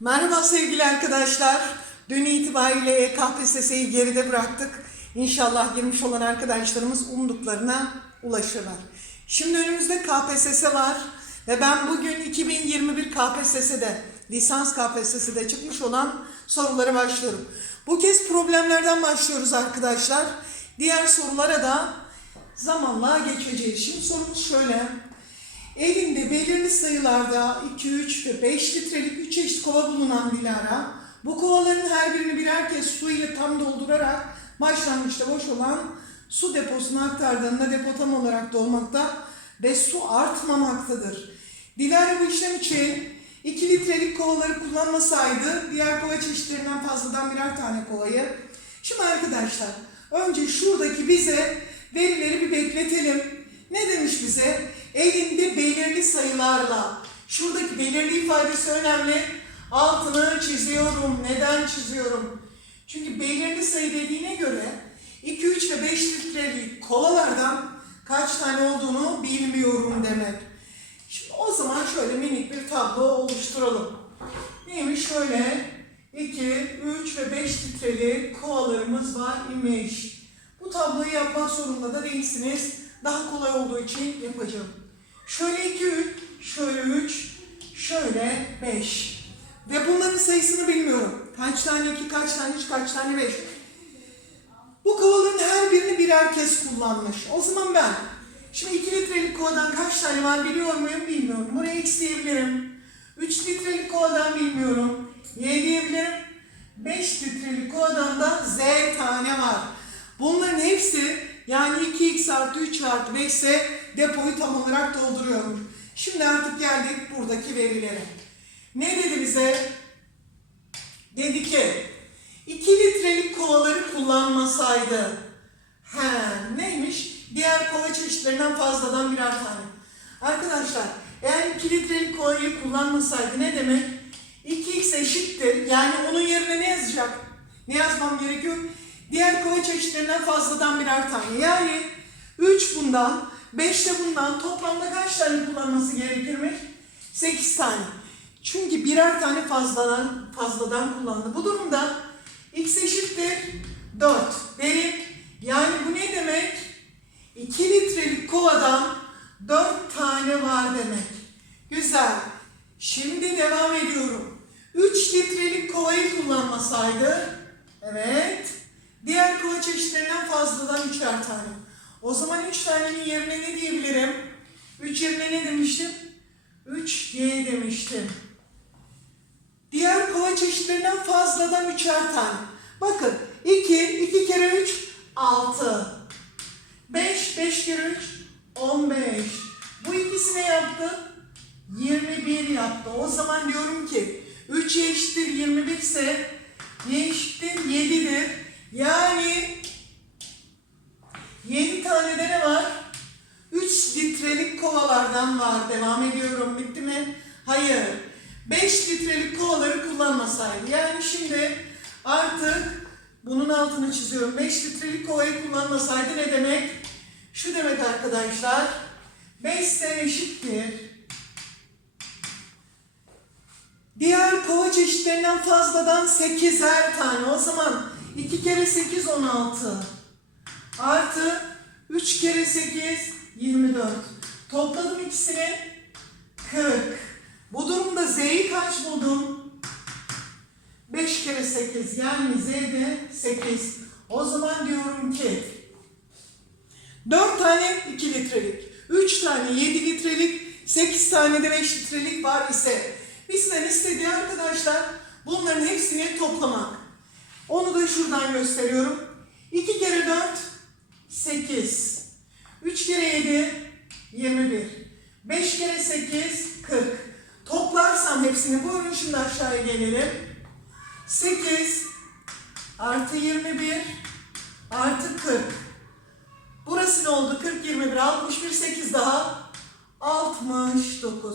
Merhaba sevgili arkadaşlar. Dün itibariyle KPSS'yi geride bıraktık. İnşallah girmiş olan arkadaşlarımız umduklarına ulaşırlar. Şimdi önümüzde KPSS var ve ben bugün 2021 KPSS'de, lisans KPSS'de çıkmış olan sorulara başlıyorum. Bu kez problemlerden başlıyoruz arkadaşlar. Diğer sorulara da zamanla geçeceğiz. Şimdi sorumuz şöyle. Elinde belirli sayılarda 2, 3 ve 5 litrelik 3 eşit kova bulunan Dilara, bu kovaların her birini birer kez su ile tam doldurarak başlangıçta boş olan su deposuna aktardığında depo tam olarak dolmakta ve su artmamaktadır. Dilara bu işlem için 2 litrelik kovaları kullanmasaydı diğer kova çeşitlerinden fazladan birer tane kovayı. Şimdi arkadaşlar önce şuradaki bize verileri bir bekletelim. Ne demiş bize? Elinde belirli sayılarla. Şuradaki belirli ifadesi önemli. Altını çiziyorum. Neden çiziyorum? Çünkü belirli sayı dediğine göre 2, 3 ve 5 litrelik kovalardan kaç tane olduğunu bilmiyorum demek. Şimdi o zaman şöyle minik bir tablo oluşturalım. Neymiş şöyle 2, 3 ve 5 litrelik kovalarımız var imiş. Bu tabloyu yapmak zorunda da değilsiniz. Daha kolay olduğu için yapacağım. Şöyle 2, 3, şöyle 3, şöyle 5. Ve bunların sayısını bilmiyorum. Kaç tane 2, kaç tane 3, kaç tane 5. Bu kovaların her birini birer kez kullanmış. O zaman ben şimdi 2 litrelik kovadan kaç tane var biliyor muyum bilmiyorum. Buraya x diyebilirim. 3 litrelik kovadan bilmiyorum. Y diyebilirim. 5 litrelik kovadan da z tane var. Bunların hepsi yani 2x artı 3 artı 5 ise depoyu tam olarak dolduruyormuş. Şimdi artık geldik buradaki verilere. Ne dedi bize? Dedi ki 2 litrelik kovaları kullanmasaydı he neymiş? Diğer kova çeşitlerinden fazladan birer tane. Arkadaşlar eğer 2 litrelik kovayı kullanmasaydı ne demek? 2x eşittir. Yani onun yerine ne yazacak? Ne yazmam gerekiyor? Diğer kova çeşitlerinden fazladan birer tane. Yani 3 bundan, 5 de bundan toplamda kaç tane kullanması gerekirmiş? 8 tane. Çünkü birer tane fazladan fazladan kullandı. Bu durumda x eşittir 4 derim. Yani bu ne demek? 2 litrelik kovadan 4 tane var demek. Güzel. Şimdi devam ediyorum. 3 litrelik kovayı kullanmasaydı evet diğer kova çeşitlerinden fazladan 3'er tane. O zaman 3 tanenin yerine ne diyebilirim? 3 yerine ne demiştim? 3y demiştim. Diğer kova çeşitlerinden fazladan üçer tane. Bakın 2, 2 kere 3, 6. 5, 5 kere 3, 15. Bu ikisi ne yaptı? 21 yaptı. O zaman diyorum ki 3 y eşittir 21 ise y eşittir 7'dir. Yani 7 tane de ne var? 3 litrelik kovalardan var. Devam ediyorum. Bitti mi? Hayır. 5 litrelik kovaları kullanmasaydı. Yani şimdi artık bunun altını çiziyorum. 5 litrelik kovayı kullanmasaydı ne demek? Şu demek arkadaşlar. 5 ise eşittir. Diğer kova çeşitlerinden fazladan 8'er tane. O zaman 2 kere 8 16. Artı 3 kere 8 24. Topladım ikisini 40. Bu durumda z'yi kaç buldum? 5 kere 8 yani z'de 8. O zaman diyorum ki 4 tane 2 litrelik, 3 tane 7 litrelik, 8 tane de 5 litrelik var ise bizden istediği arkadaşlar bunların hepsini toplamak. Onu da şuradan gösteriyorum. 2 kere 4 8. 3 kere 7 21. 5 kere 8 40. Toplarsam hepsini buyurun şimdi aşağıya gelelim. 8 artı 21 artı 40. Burası ne oldu? 40, 21, 61, 8 daha 69.